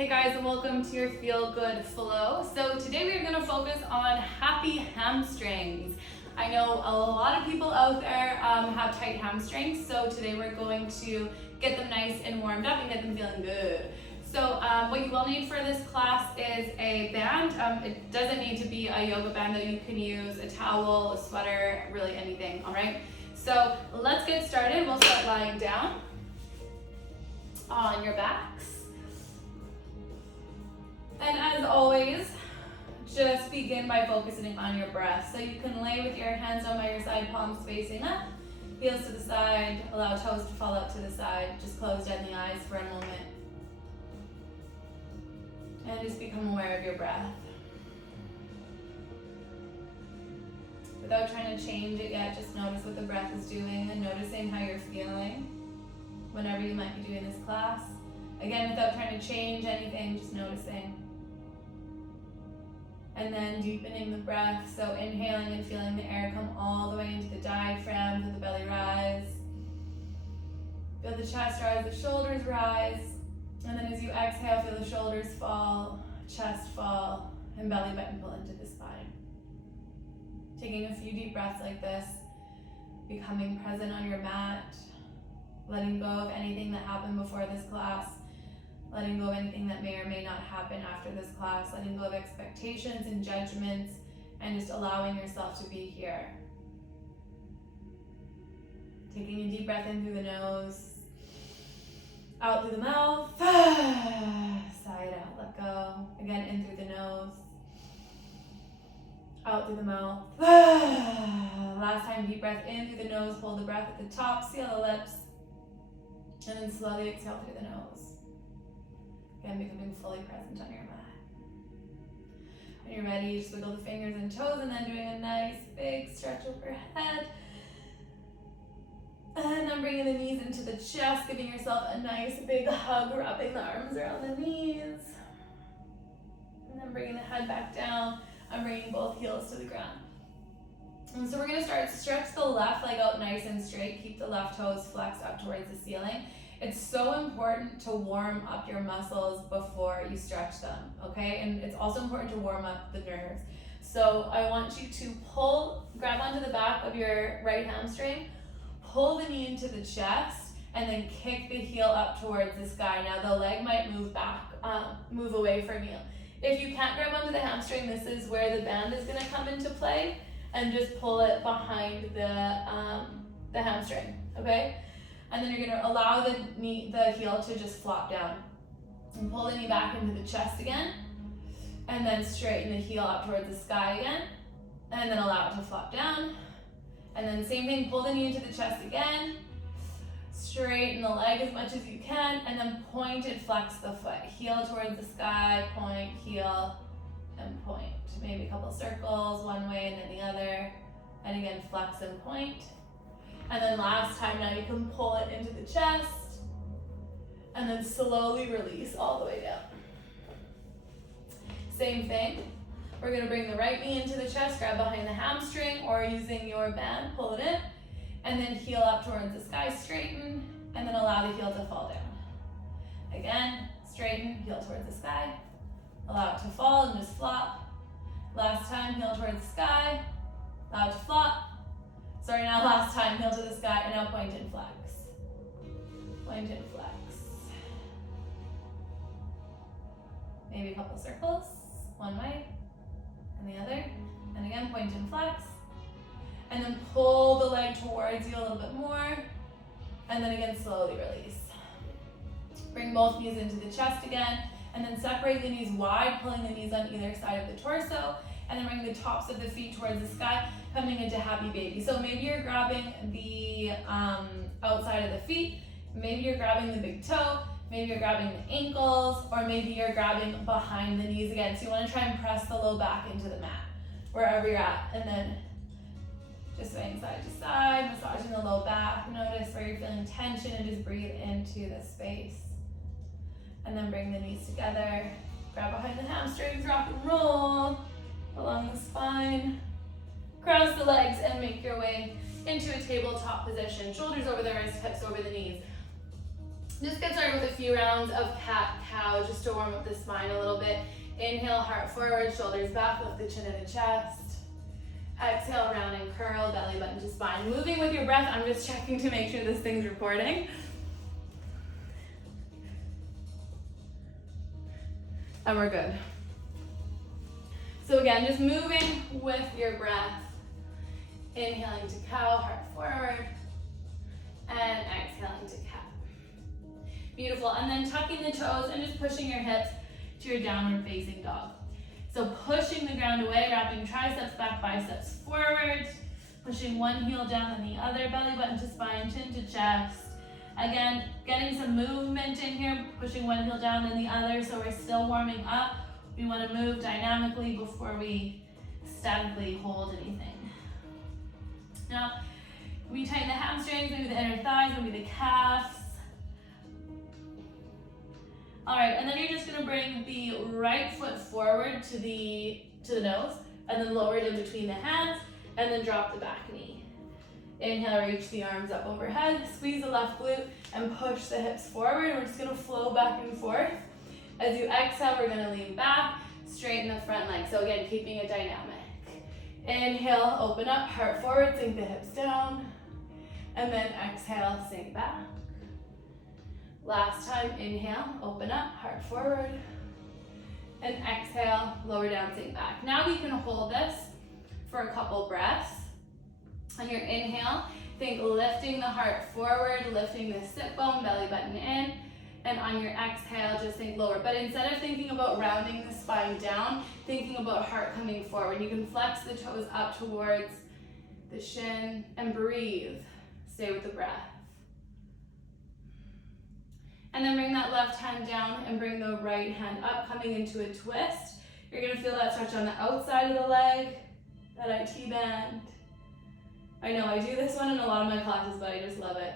Hey guys, and welcome to your Feel Good Flow. So today we are going to focus on happy hamstrings. I know a lot of people out there have tight hamstrings, so today we're going to get them nice and warmed up and get them feeling good. So what you will need for this class is a band. It doesn't need to be a yoga band, though. You can use a towel, a sweater, really anything, all right? So let's get started. We'll start lying down on your backs. And as always, just begin by focusing on your breath. So you can lay with your hands down by your side, palms facing up, heels to the side, allow toes to fall out to the side. Just close down the eyes for a moment. And just become aware of your breath. Without trying to change it yet, just notice what the breath is doing and noticing how you're feeling whenever you might be doing this class. Again, without trying to change anything, just noticing. And then deepening the breath, so inhaling and feeling the air come all the way into the diaphragm, feel the belly rise. Feel the chest rise, the shoulders rise. And then as you exhale, feel the shoulders fall, chest fall, and belly button pull into the spine. Taking a few deep breaths like this, becoming present on your mat, letting go of anything that happened before this class, letting go of anything that may or may not happen after this class, letting go of expectations and judgments, and just allowing yourself to be here. Taking a deep breath in through the nose, out through the mouth, side out, let go. Again, in through the nose, out through the mouth. Last time, deep breath in through the nose, hold the breath at the top, seal the lips, and then slowly exhale through the nose. Again, becoming fully present on your mat. When you're ready, just wiggle the fingers and toes, and then doing a nice big stretch overhead. And then bringing the knees into the chest, giving yourself a nice big hug, wrapping the arms around the knees. And then bringing the head back down and bringing both heels to the ground. And so we're going to stretch the left leg out nice and straight. Keep the left toes flexed up towards the ceiling. It's so important to warm up your muscles before you stretch them, okay? And it's also important to warm up the nerves. So I want you to grab onto the back of your right hamstring, pull the knee into the chest, and then kick the heel up towards the sky. Now the leg might move back, move away from you. If you can't grab onto the hamstring, this is where the band is gonna come into play, and just pull it behind the hamstring, okay? And then you're gonna allow the heel to just flop down. And pull the knee back into the chest again. And then straighten the heel up towards the sky again. And then allow it to flop down. And then same thing, pull the knee into the chest again. Straighten the leg as much as you can. And then point and flex the foot. Heel towards the sky, point, heel, and point. Maybe a couple circles, one way and then the other. And again, flex and point. And then last time, now you can pull it into the chest and then slowly release all the way down. Same thing. We're gonna bring the right knee into the chest, grab behind the hamstring, or using your band, pull it in, and then heel up towards the sky, straighten, and then allow the heel to fall down. Again, straighten, heel towards the sky, allow it to fall and just flop. Last time, heel towards the sky, allow it to flop. Sorry, now last time, heel to the sky, and now point and flex. Point and flex. Maybe a couple circles, one way and the other. And again, point and flex. And then pull the leg towards you a little bit more. And then again, slowly release. Bring both knees into the chest again. And then separate the knees wide, pulling the knees on either side of the torso. And then bring the tops of the feet towards the sky, coming into happy baby. So maybe you're grabbing the outside of the feet, maybe you're grabbing the big toe, maybe you're grabbing the ankles, or maybe you're grabbing behind the knees again. So you want to try and press the low back into the mat, wherever you're at. And then just swaying side to side, massaging the low back. Notice where you're feeling tension and just breathe into the space. And then bring the knees together, grab behind the hamstrings, rock and roll along the spine. Cross the legs and make your way into a tabletop position. Shoulders over the wrists, hips over the knees. Just get started with a few rounds of cat-cow just to warm up the spine a little bit. Inhale, heart forward, shoulders back, lift the chin and the chest. Exhale, round and curl, belly button to spine. Moving with your breath, I'm just checking to make sure this thing's recording. And we're good. So again, just moving with your breath. Inhaling to cow, heart forward. And exhaling to cat. Beautiful, and then tucking the toes and just pushing your hips to your downward facing dog. So pushing the ground away, wrapping triceps back, biceps forward, pushing one heel down and the other, belly button to spine, chin to chest. Again, getting some movement in here, pushing one heel down and the other, so we're still warming up. We want to move dynamically before we statically hold anything. Now, we tighten the hamstrings, maybe the inner thighs, maybe the calves. All right, and then you're just gonna bring the right foot forward to the nose, and then lower it in between the hands, and then drop the back knee. Inhale, reach the arms up overhead, squeeze the left glute, and push the hips forward. We're just gonna flow back and forth. As you exhale, we're gonna lean back, straighten the front leg. So again, keeping it dynamic. Inhale, open up, heart forward, sink the hips down, and then exhale, sink back. Last time, inhale, open up, heart forward, and exhale, lower down, sink back. Now we can hold this for a couple breaths. On your inhale, think lifting the heart forward, lifting the sit bone, belly button in, and on your exhale, just think lower. But instead of thinking about rounding the spine down, thinking about heart coming forward. You can flex the toes up towards the shin and breathe. Stay with the breath. And then bring that left hand down and bring the right hand up, coming into a twist. You're gonna feel that stretch on the outside of the leg, that IT band. I know I do this one in a lot of my classes, but I just love it.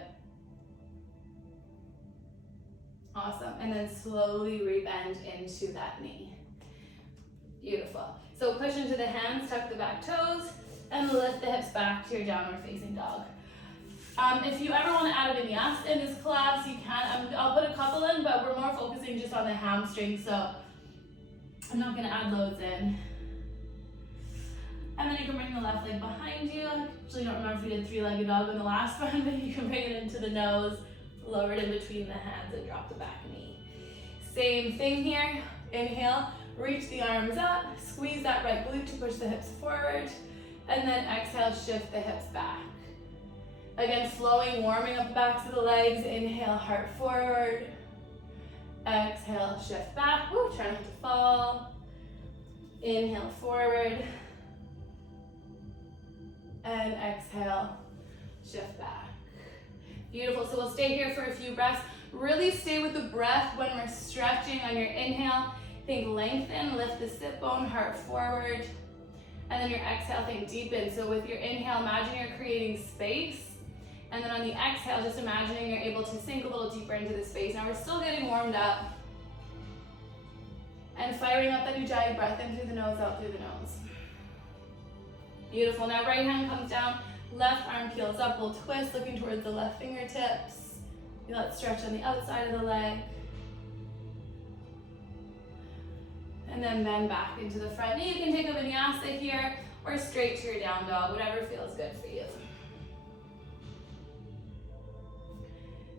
Awesome, and then slowly rebend into that knee. Beautiful. So push into the hands, tuck the back toes, and lift the hips back to your downward facing dog. If you ever want to add a vinyasa in this class, you can. I'll put a couple in, but we're more focusing just on the hamstrings, so I'm not going to add loads in. And then you can bring the left leg behind you. I actually don't remember if we did three-legged dog in the last one, but you can bring it into the nose, lower it in between the hands, and drop the back knee. Same thing here. Inhale, reach the arms up, squeeze that right glute to push the hips forward, and then exhale, shift the hips back. Again, flowing, warming up the backs of the legs. Inhale, heart forward. Exhale, shift back. Woo, try not to fall. Inhale, forward. And exhale, shift back. Beautiful, so we'll stay here for a few breaths. Really stay with the breath when we're stretching. On your inhale, think lengthen, lift the sit bone, heart forward. And then your exhale, think deepen. So with your inhale, imagine you're creating space. And then on the exhale, just imagining you're able to sink a little deeper into the space. Now we're still getting warmed up. And firing up that Ujjayi breath in through the nose, out through the nose. Beautiful. Now right hand comes down, left arm peels up. We'll twist, looking towards the left fingertips. Feel that stretch on the outside of the leg. And then bend back into the front knee. You can take a vinyasa here or straight to your down dog, whatever feels good for you.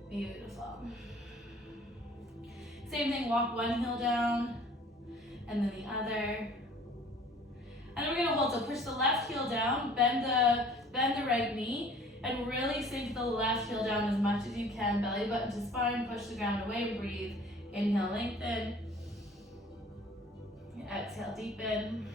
Beautiful. Same thing, walk one heel down and then the other. And then we're gonna hold, so push the left heel down, bend the right knee, and really sink the left heel down as much as you can. Belly button to spine, push the ground away and breathe. Inhale, lengthen. Exhale, deepen.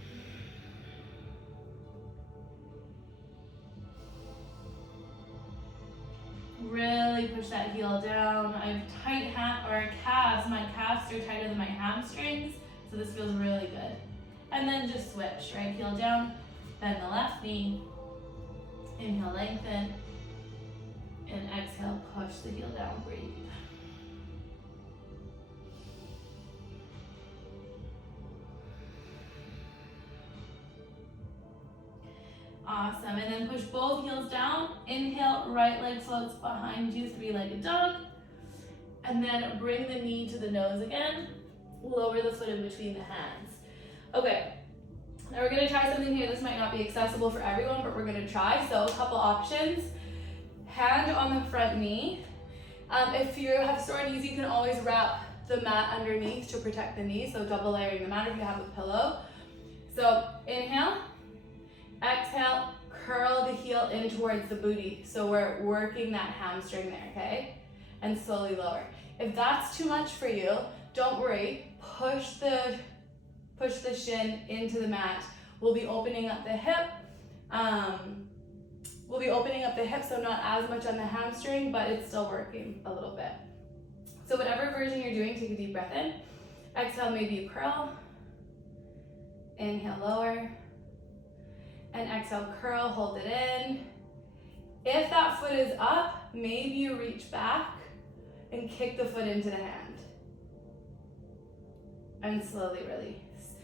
Really push that heel down. I have tight calves. My calves are tighter than my hamstrings, so this feels really good. And then just switch, right heel down, bend the left knee. Inhale, lengthen. And exhale, push the heel down, breathe. Awesome, and then push both heels down. Inhale, right leg floats behind you, three-legged dog. And then bring the knee to the nose again. Lower the foot in between the hands. Okay, now we're gonna try something here. This might not be accessible for everyone, but we're gonna try. So a couple options. Hand on the front knee. If you have sore knees, you can always wrap the mat underneath to protect the knee. So double layering the mat if you have a pillow. So inhale, exhale, curl the heel in towards the booty. So we're working that hamstring there, okay? And slowly lower. If that's too much for you, don't worry. Push the shin into the mat. We'll be opening up the hip. So not as much on the hamstring, but it's still working a little bit. So whatever version you're doing, take a deep breath in. Exhale, maybe a curl. Inhale, lower. And exhale, curl, hold it in. If that foot is up, maybe you reach back and kick the foot into the hand. And slowly release.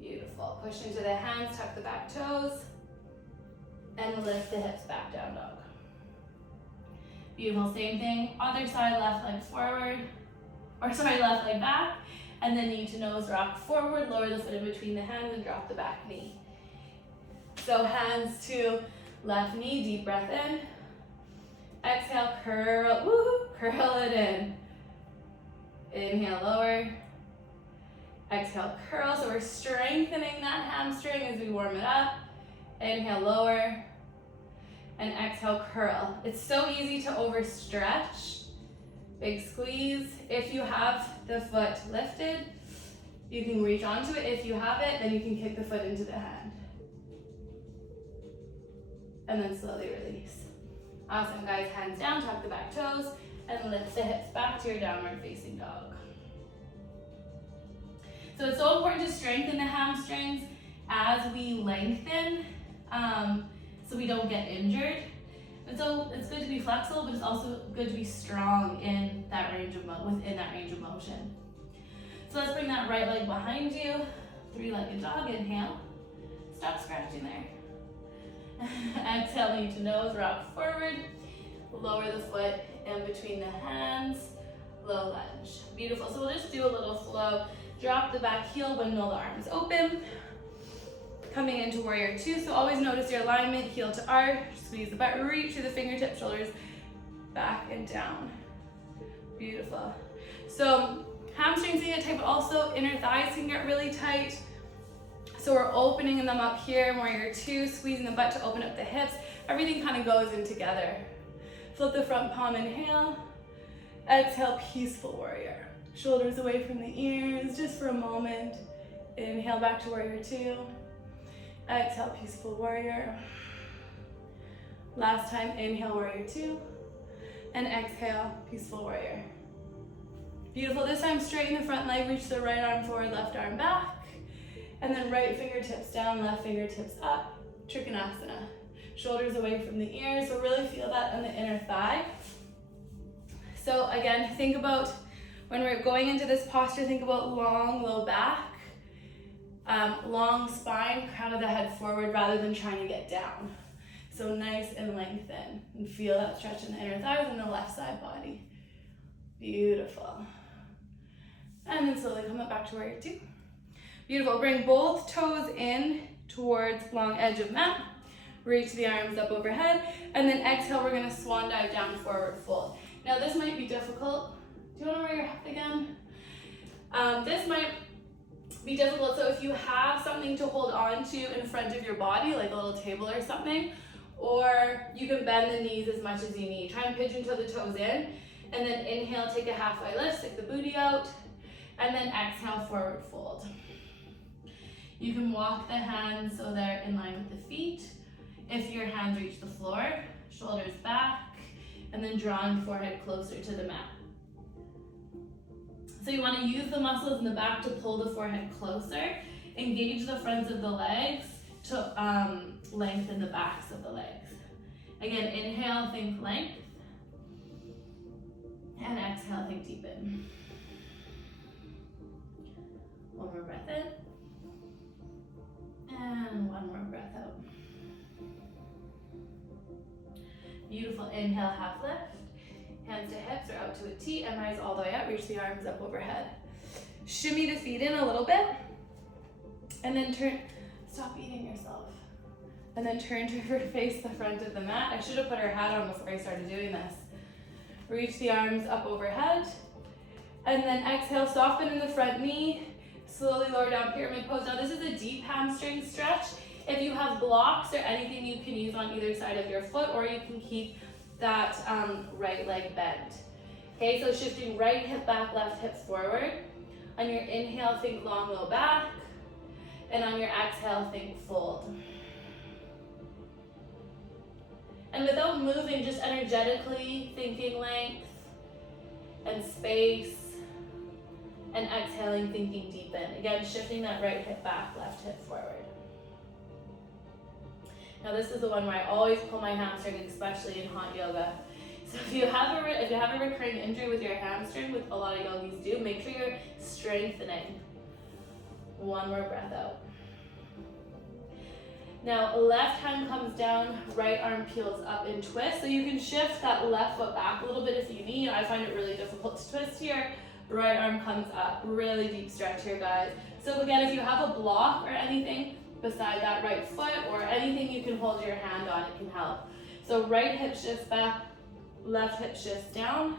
Beautiful. Push into the hands, tuck the back toes, and lift the hips back, down dog. Beautiful, same thing. Other side, left leg forward, left leg back, and then knee to nose, rock forward, lower the foot in between the hands and drop the back knee. So hands to left knee, deep breath in. Exhale, curl, woohoo, curl it in. Inhale, lower. Exhale, curl. So we're strengthening that hamstring as we warm it up. Inhale, lower. And exhale, curl. It's so easy to overstretch. Big squeeze. If you have the foot lifted, you can reach onto it. If you have it, then you can kick the foot into the hand. And then slowly release. Awesome, guys. Hands down, tuck the back toes, and lift the hips back to your downward facing dog. So it's so important to strengthen the hamstrings as we lengthen, so we don't get injured. And so it's good to be flexible, but it's also good to be strong in that range of within that range of motion. So let's bring that right leg behind you. Three-legged dog. Inhale. Stop scratching there. Exhale, knee to nose, rock forward. Lower the foot in between the hands. Low lunge. Beautiful. So we'll just do a little flow. Drop the back heel, windmill the arms open. Coming into warrior two. So always notice your alignment, heel to arch, squeeze the butt, reach through the fingertips, shoulders back and down. Beautiful. So hamstrings can get tight, but also inner thighs can get really tight. So we're opening them up here in warrior two, squeezing the butt to open up the hips. Everything kind of goes in together. Flip the front palm, inhale. Exhale, peaceful warrior. Shoulders away from the ears, just for a moment. Inhale, back to warrior two. Exhale, peaceful warrior. Last time, inhale, warrior two. And exhale, peaceful warrior. Beautiful. This time, straighten the front leg, reach the right arm forward, left arm back. And then right fingertips down, left fingertips up. Trikonasana. Shoulders away from the ears. So really feel that on the inner thigh. So again, think about when we're going into this posture, think about long, low back. Long spine, crown of the head forward rather than trying to get down. So nice and lengthen. And feel that stretch in the inner thighs and the left side body. Beautiful. And then slowly come up back to warrior two. Beautiful. Bring both toes in towards long edge of mat. Reach the arms up overhead. And then exhale, we're going to swan dive down, forward fold. Now this might be difficult. Do you want to wear your hat again? This might be difficult. So if you have something to hold on to in front of your body, like a little table or something, or you can bend the knees as much as you need. Try and pigeon toe the toes in. And then inhale, take a halfway lift, stick the booty out. And then exhale, forward fold. You can walk the hands so they're in line with the feet. If your hands reach the floor, shoulders back, and then drawing forehead closer to the mat. So you want to use the muscles in the back to pull the forehead closer. Engage the fronts of the legs to lengthen the backs of the legs. Again, inhale, think length. And exhale, think deepen. One more breath in. And one more breath out. Beautiful. Inhale, half lift. Hands to hips or out to a T, and eyes all the way up. Reach the arms up overhead. Shimmy the feet in a little bit. And then turn, stop eating yourself. And then turn to face the front of the mat. I should have put her hat on before I started doing this. Reach the arms up overhead. And then exhale, soften in the front knee. Slowly lower down, pyramid pose. Now this is a deep hamstring stretch. If you have blocks or anything you can use on either side of your foot, or you can keep that right leg bent. Okay, so shifting right hip back, left hip forward. On your inhale, think long low back. And on your exhale, think fold. And without moving, just energetically thinking length and space, and exhaling, thinking deepen. Again, shifting that right hip back, left hip forward. Now this is the one where I always pull my hamstring, especially in hot yoga. So if you have a recurring injury with your hamstring, with a lot of yogis do, make sure you're strengthening. One more breath out. Now left hand comes down, right arm peels up and twist. So you can shift that left foot back a little bit if you need. I find it really difficult to twist here. Right arm comes up, really deep stretch here, guys. So again, if you have a block or anything beside that right foot, or anything you can hold your hand on, it can help. So right hip shifts back, left hip shifts down,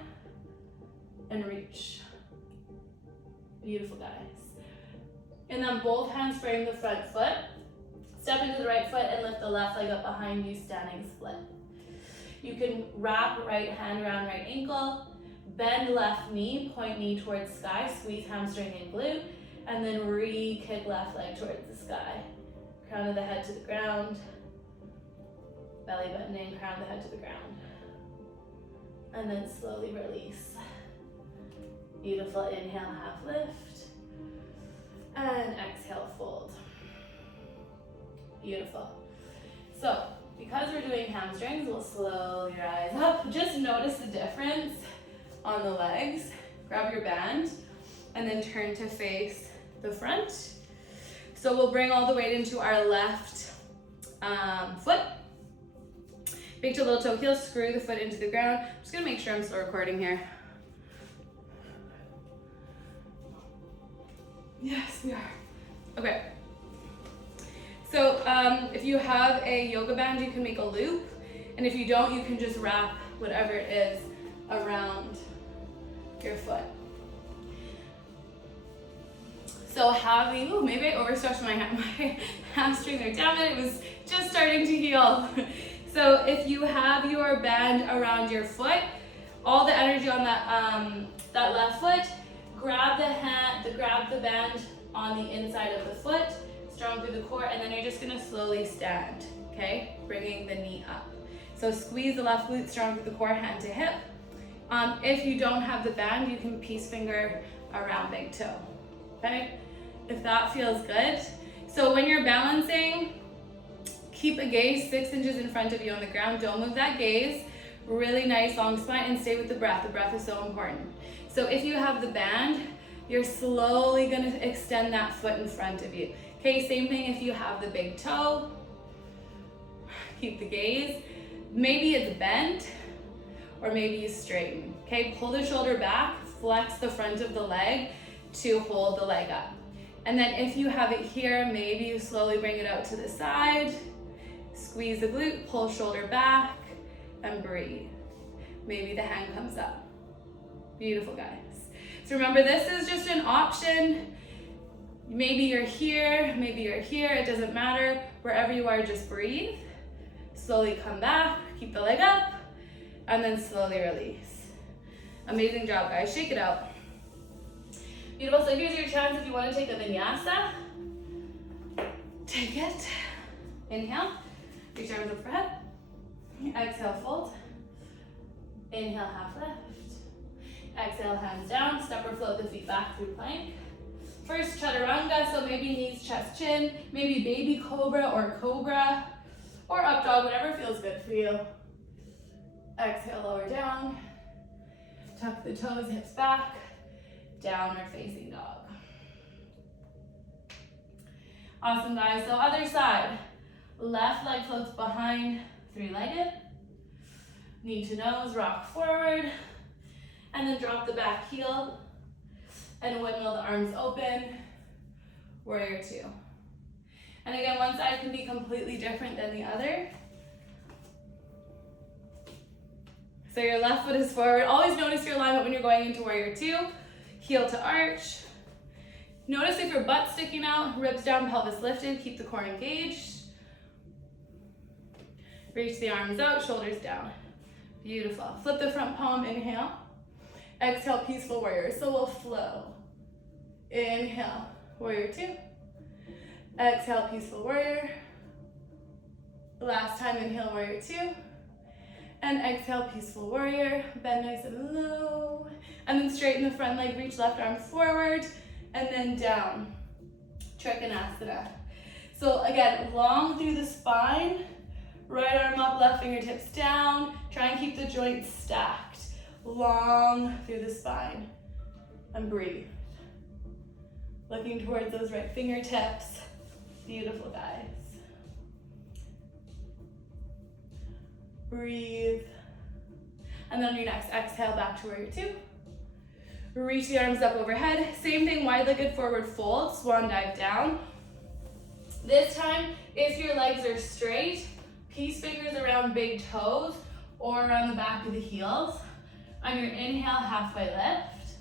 and reach. Beautiful, guys. And then both hands frame the front foot. Step into the right foot and lift the left leg up behind you, standing split. You can wrap right hand around right ankle, bend left knee, point knee towards sky, squeeze hamstring and glute, and then re-kick left leg towards the sky. Crown of the head to the ground, belly button in, crown of the head to the ground. And then slowly release. Beautiful, inhale, half lift, and exhale, fold. Beautiful. So, because we're doing hamstrings, we'll slowly rise up. Just notice the difference on the legs. Grab your band and then turn to face the front. So we'll bring all the weight into our left foot. Big toe, little toe heel, screw the foot into the ground. I'm just gonna make sure I'm still recording here. Yes, we are. Okay. So if you have a yoga band, you can make a loop. And if you don't, you can just wrap whatever it is around your foot. So maybe I overstretched my hamstring there. Damn it, it was just starting to heal. So if you have your band around your foot, all the energy on that left foot, grab the band on the inside of the foot, strong through the core, and then you're just gonna slowly stand, okay? Bringing the knee up. So squeeze the left glute, strong through the core, hand to hip. If you don't have the band, you can peace finger around big toe, okay? If that feels good. So when you're balancing, keep a gaze 6 inches in front of you on the ground. Don't move that gaze. Really nice long spine, and stay with the breath. The breath is so important. So if you have the band, you're slowly gonna extend that foot in front of you. Okay, same thing if you have the big toe. Keep the gaze. Maybe it's bent, or maybe you straighten. Okay, pull the shoulder back, flex the front of the leg to hold the leg up. And then if you have it here, maybe you slowly bring it out to the side, squeeze the glute, pull shoulder back, and breathe. Maybe the hand comes up. Beautiful, guys. So remember, this is just an option. Maybe you're here, it doesn't matter. Wherever you are, just breathe. Slowly come back, keep the leg up, and then slowly release. Amazing job, guys. Shake it out. Beautiful. So here's your chance if you want to take a vinyasa. Take it. Inhale. Reach arms up overhead. Exhale, fold. Inhale, half lift. Exhale, hands down. Step or float the feet back through plank. First chaturanga, so maybe knees, chest, chin. Maybe baby cobra or up dog, whatever feels good for you. Exhale, lower down. Tuck the toes, hips back. Downward facing dog. Awesome, guys. So other side. Left leg floats behind, 3-legged. Knee to nose, rock forward. And then drop the back heel and windmill the arms open, warrior two. And again, one side can be completely different than the other. So your left foot is forward. Always notice your alignment when you're going into warrior two. Heel to arch. Notice if your butt's sticking out, ribs down, pelvis lifted, keep the core engaged. Reach the arms out, shoulders down. Beautiful. Flip the front palm, inhale. Exhale, peaceful warrior. So we'll flow. Inhale, warrior two. Exhale, peaceful warrior. Last time, inhale, warrior two. And exhale, peaceful warrior. Bend nice and low. And then straighten the front leg, reach left arm forward, and then down. Trikonasana. So again, long through the spine. Right arm up, left fingertips down. Try and keep the joints stacked. Long through the spine. And breathe. Looking towards those right fingertips. Beautiful, guys. Breathe. And then on your next exhale, back to warrior two. Reach the arms up overhead. Same thing, wide-legged forward fold, swan dive down. This time, if your legs are straight, peace fingers around big toes or around the back of the heels. On your inhale, halfway lift.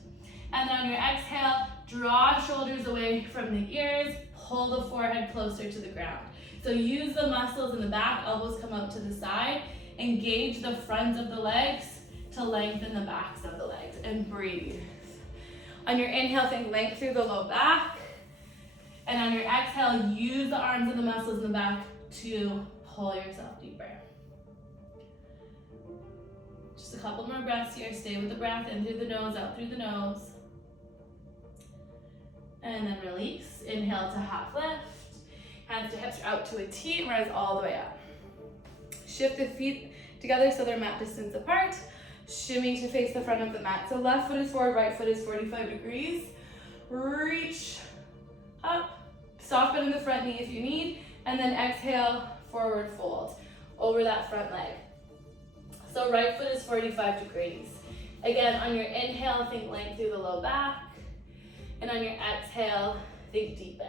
And then on your exhale, draw shoulders away from the ears, pull the forehead closer to the ground. So use the muscles in the back, elbows come out to the side. Engage the fronts of the legs to lengthen the backs of the legs, and breathe. On your inhale, think length through the low back. And on your exhale, use the arms and the muscles in the back to pull yourself deeper. Just a couple more breaths here. Stay with the breath, in through the nose, out through the nose. And then release. Inhale to half lift. Hands to hips or out to a T, and rise all the way up. Shift the feet together so they're mat distance apart. Shimmy to face the front of the mat. So left foot is forward, right foot is 45 degrees. Reach up. Soften in the front knee if you need. And then exhale, forward fold over that front leg. So right foot is 45 degrees. Again, on your inhale, think length through the low back. And on your exhale, think deepen.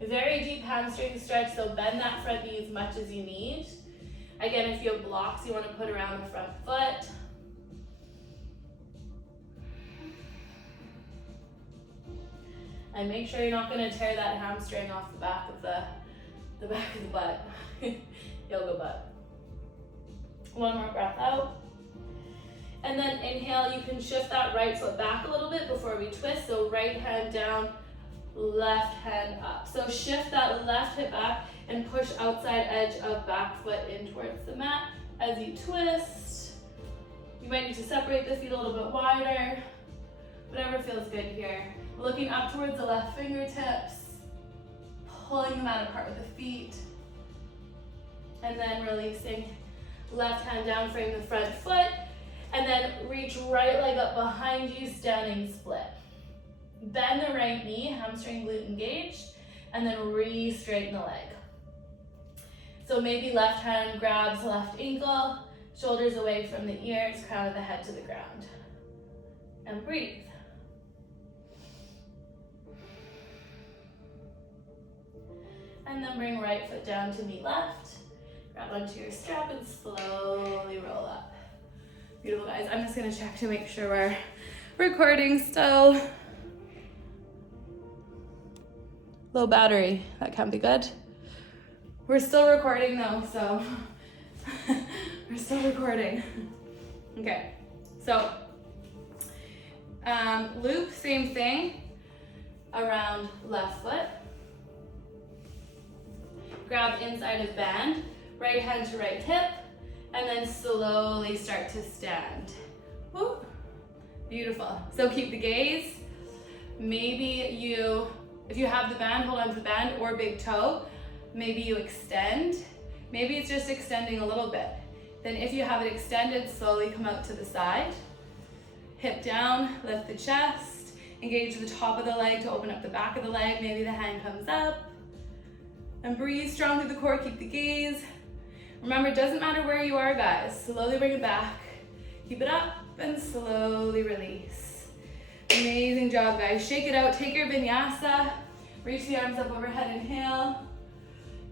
A very deep hamstring stretch, so bend that front knee as much as you need. Again, if you have blocks you want to put around the front foot. And make sure you're not going to tear that hamstring off the back of the butt. Yoga butt. One more breath out. And then inhale, you can shift that right foot back a little bit before we twist. So right hand down, left hand up. So shift that left hip back and push outside edge of back foot in towards the mat as you twist. You might need to separate the feet a little bit wider. Whatever feels good here. Looking up towards the left fingertips. Pulling the mat apart with the feet. And then releasing. Left hand down, frame the front foot. And then reach right leg up behind you, standing split. Bend the right knee, hamstring glute engaged, and then re-straighten the leg. So maybe left hand grabs left ankle, shoulders away from the ears, crown of the head to the ground. And breathe. And then bring right foot down to meet left. Grab onto your strap and slowly roll up. Beautiful, guys. I'm just gonna check to make sure we're recording still. Low battery, that can't be good. We're still recording though, so we're still recording. Okay, so loop, same thing, around left foot. Grab inside of band, right hand to right hip, and then slowly start to stand. Woo. Beautiful. So keep the gaze. Maybe if you have the band, hold on to the band or big toe. Maybe you extend. Maybe it's just extending a little bit. Then if you have it extended, slowly come out to the side. Hip down, lift the chest. Engage the top of the leg to open up the back of the leg. Maybe the hand comes up. And breathe strong through the core, keep the gaze. Remember, it doesn't matter where you are, guys. Slowly bring it back. Keep it up and slowly release. Amazing job, guys. Shake it out. Take your vinyasa. Reach the arms up overhead. Inhale.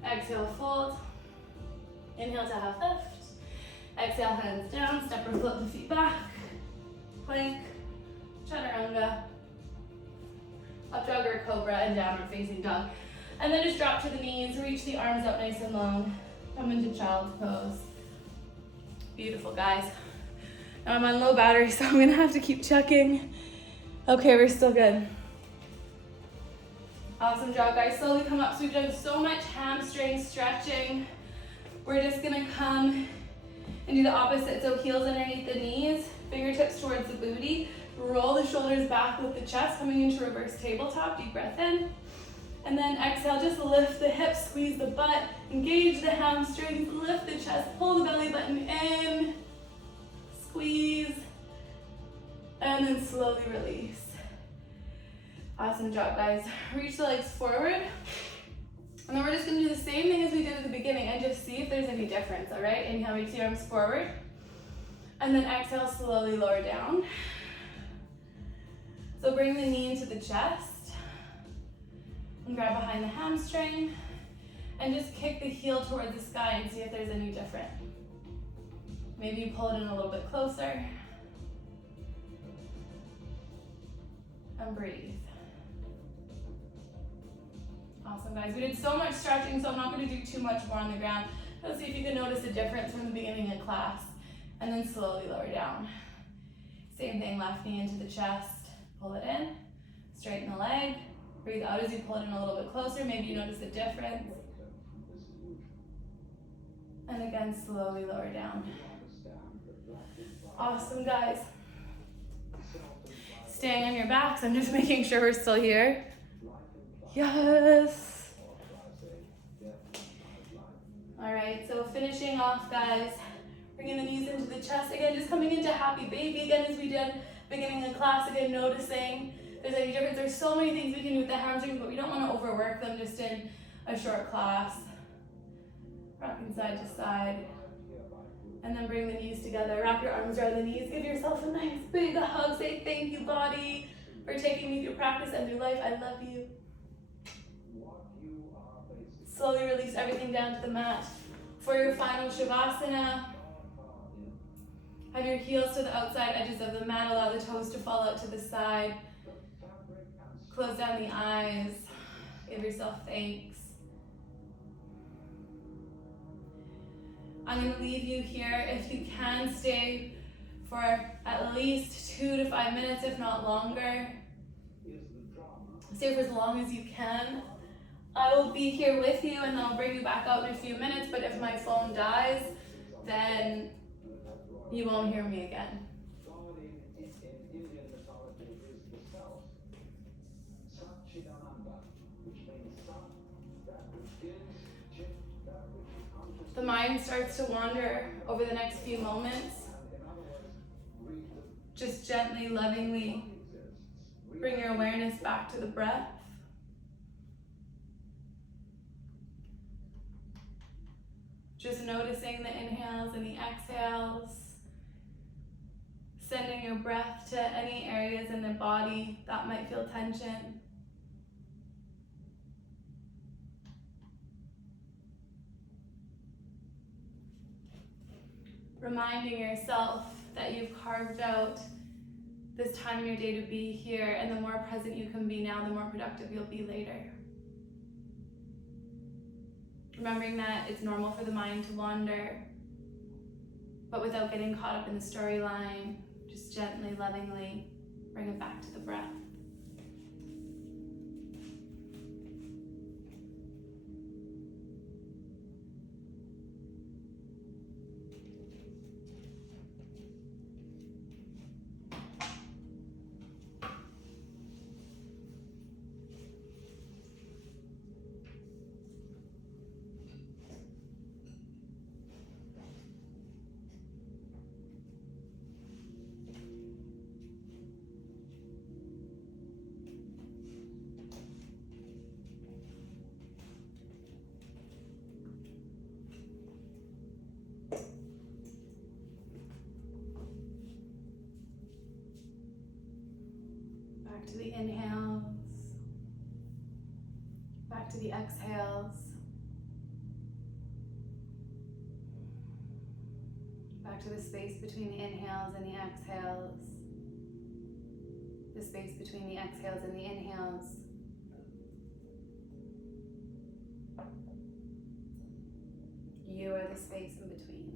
Exhale, fold. Inhale to half lift. Exhale, hands down. Step or float the feet back. Plank. Chaturanga. Up dog or cobra, and downward facing dog. And then just drop to the knees. Reach the arms up nice and long. Come into child's pose. Beautiful, guys. Now I'm on low battery, so I'm gonna have to keep checking. Okay, we're still good. Awesome job, guys. Slowly come up. So we've done so much hamstring stretching. We're just gonna come and do the opposite. So heels underneath the knees, fingertips towards the booty. Roll the shoulders back with the chest, coming into reverse tabletop. Deep breath in. And then exhale, just lift the hips, squeeze the butt, engage the hamstrings, lift the chest, pull the belly button in, squeeze, and then slowly release. Awesome job, guys. Reach the legs forward. And then we're just gonna do the same thing as we did at the beginning and just see if there's any difference, all right? Inhale, reach the arms forward. And then exhale, slowly lower down. So bring the knee into the chest. And grab behind the hamstring. And just kick the heel towards the sky and see if there's any different. Maybe you pull it in a little bit closer. And breathe. Awesome, guys. We did so much stretching, so I'm not going to do too much more on the ground. Let's see if you can notice a difference from the beginning of class. And then slowly lower down. Same thing, left knee into the chest. Pull it in. Straighten the leg. Breathe out as you pull it in a little bit closer. Maybe you notice a difference. And again, slowly lower down. Awesome, guys. Staying on your backs. I'm just making sure we're still here. Yes. All right, so finishing off, guys. Bringing the knees into the chest. Again, just coming into happy baby again as we did beginning of class. Again, noticing if there's any difference. There's so many things we can do with the hamstrings, but we don't want to overwork them just in a short class. Rocking side to side. And then bring the knees together. Wrap your arms around the knees. Give yourself a nice big hug. Say thank you, body, for taking me through practice and through life. I love you. Slowly release everything down to the mat. For your final Shavasana, have your heels to the outside edges of the mat. Allow the toes to fall out to the side. Close down the eyes. Give yourself thanks. I'm going to leave you here. If you can, stay for at least 2 to 5 minutes, if not longer. Stay for as long as you can. I will be here with you and then I'll bring you back out in a few minutes, but if my phone dies, then you won't hear me again. The mind starts to wander over the next few moments. Just gently, lovingly bring your awareness back to the breath. Just noticing the inhales and the exhales. Sending your breath to any areas in the body that might feel tension. Reminding yourself that you've carved out this time in your day to be here, and the more present you can be now, the more productive you'll be later. Remembering that it's normal for the mind to wander, but without getting caught up in the storyline, just gently, lovingly bring it back to the breath. Back to the inhales. Back to the exhales. Back to the space between the inhales and the exhales. The space between the exhales and the inhales. You are the space in between.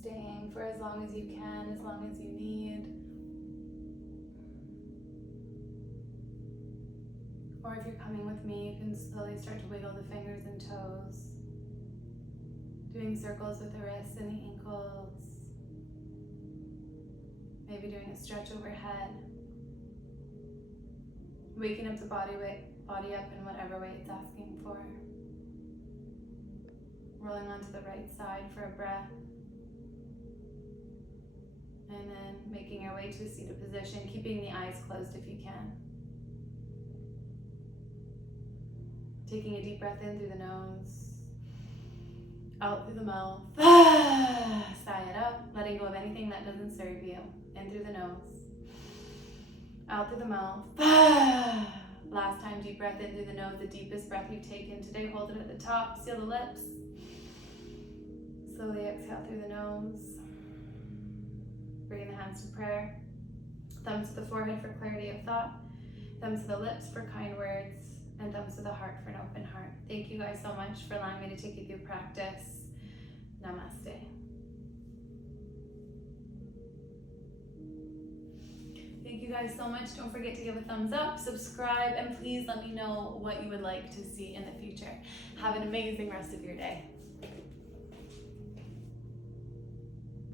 Staying for as long as you can, as long as you need. Or if you're coming with me, you can slowly start to wiggle the fingers and toes. Doing circles with the wrists and the ankles. Maybe doing a stretch overhead. Waking up the body up in whatever way it's asking for. Rolling onto the right side for a breath. And then making our way to a seated position, keeping the eyes closed if you can. Taking a deep breath in through the nose, out through the mouth. Sigh it up, letting go of anything that doesn't serve you. In through the nose, out through the mouth. Last time, deep breath in through the nose, the deepest breath you've taken today. Hold it at the top, seal the lips. Slowly exhale through the nose. Bringing the hands to prayer. Thumbs to the forehead for clarity of thought. Thumbs to the lips for kind words. And thumbs to the heart for an open heart. Thank you guys so much for allowing me to take you through practice. Namaste. Thank you guys so much. Don't forget to give a thumbs up, subscribe, and please let me know what you would like to see in the future. Have an amazing rest of your day.